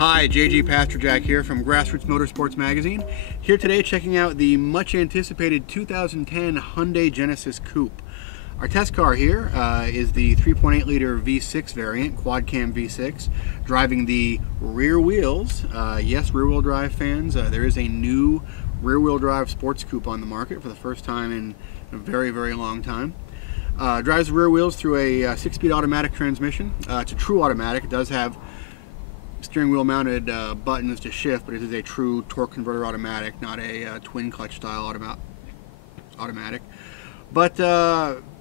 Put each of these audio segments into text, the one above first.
Hi, JG Pastor Jack here from Grassroots Motorsports magazine. Here today checking out the much anticipated 2010 Hyundai Genesis Coupe. Our test car here is the 3.8 liter V6 variant, quad cam V6, driving the rear wheels. Yes, rear wheel drive fans, there is a new rear wheel drive sports coupe on the market for the first time in a very, very long time. Drives the rear wheels through a 6-speed automatic transmission. It's a true automatic. It does have steering wheel mounted buttons to shift, but it is a true torque converter automatic, not a twin clutch style automatic. But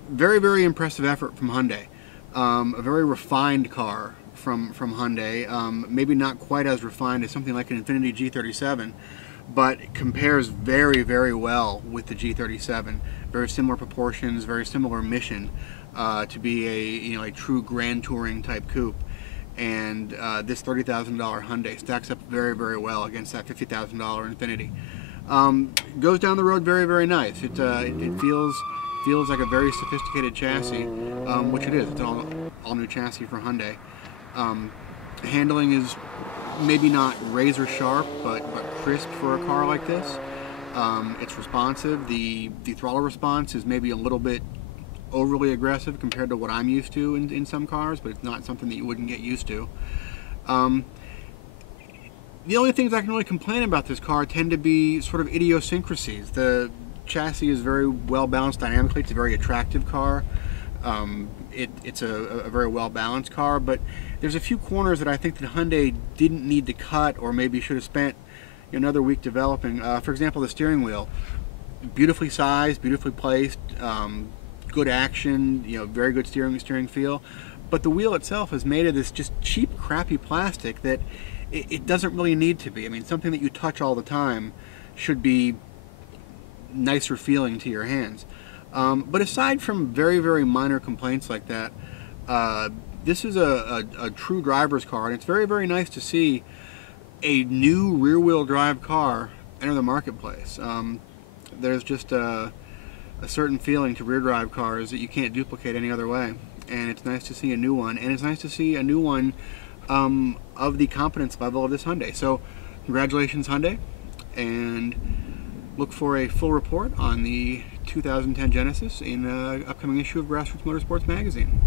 very, very impressive effort from Hyundai. A very refined car from Hyundai. Maybe not quite as refined as something like an Infiniti G37, but it compares very, very well with the G37. Very similar proportions, very similar mission to be a true grand touring type coupe. And this $30,000 Hyundai stacks up very, very well against that $50,000 Infiniti. Goes down the road very, very nice. It feels like a very sophisticated chassis, which it is. It's an all new chassis for Hyundai. Handling is maybe not razor sharp, but crisp for a car like this. It's responsive. The throttle response is maybe a little bit overly aggressive compared to what I'm used to in some cars, but it's not something that you wouldn't get used to. The only things I can really complain about this car tend to be sort of idiosyncrasies. The chassis is very well balanced dynamically. It's a very attractive car. It's a very well balanced car, but there's a few corners that I think that Hyundai didn't need to cut, or maybe should have spent another week developing. For example, the steering wheel, beautifully sized, beautifully placed. Good action, very good steering feel, but the wheel itself is made of this just cheap, crappy plastic that it doesn't really need to be. I mean, something that you touch all the time should be nicer feeling to your hands. But aside from very, very minor complaints like that, this is a true driver's car, and it's very, very nice to see a new rear-wheel drive car enter the marketplace. There's just a certain feeling to rear drive cars that you can't duplicate any other way, and it's nice to see a new one, and it's nice to see a new one of the competence level of this Hyundai. So congratulations, Hyundai, and look for a full report on the 2010 Genesis in an upcoming issue of Grassroots Motorsports magazine.